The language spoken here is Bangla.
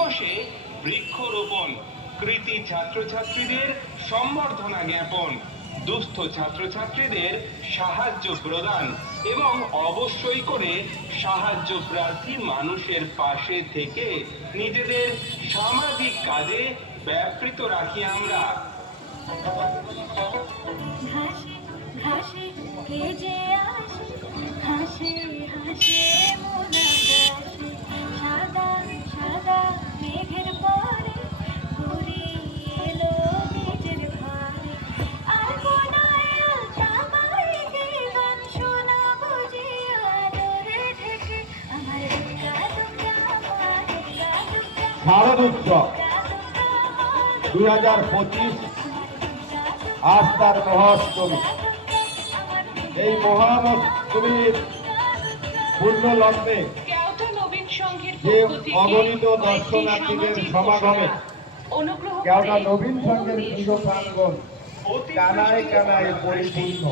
দিবসে বৃক্ষরোপণ, কৃতি ছাত্রছাত্রীদের সম্বর্ধনা জ্ঞাপন, দুস্থ ছাত্রছাত্রীদের সাহায্য প্রদান এবং অবশ্যই করে সাহায্য প্রার্থী মানুষের পাশে থেকে নিজেদের সামাজিক কাজে ব্যাপৃত রাখি আমরা। ঘাসে ঘাসে কে যে আসে, হাসে হাসে মোনা ঘাসে, সাদা সাদা মেঘের পরে ঘুরি এলো নিজের ঘরে। আর কোনায় আলতা মাইকে গান শোনাবো যে আদরে ঢেকে, আমার দুর্গা দুর্গা মা, দুর্গা দুর্গা শারদোৎসব 2025 আস্থার মহাষ্টমী। এই মহাষ্টমীর পূর্ণ লগ্নে যে অগণিত দর্শনার্থীদের সমাগমে কেওটা নবীন সংঘের পুজো প্রাঙ্গণ কানায় কানায় পরিপূর্ণ।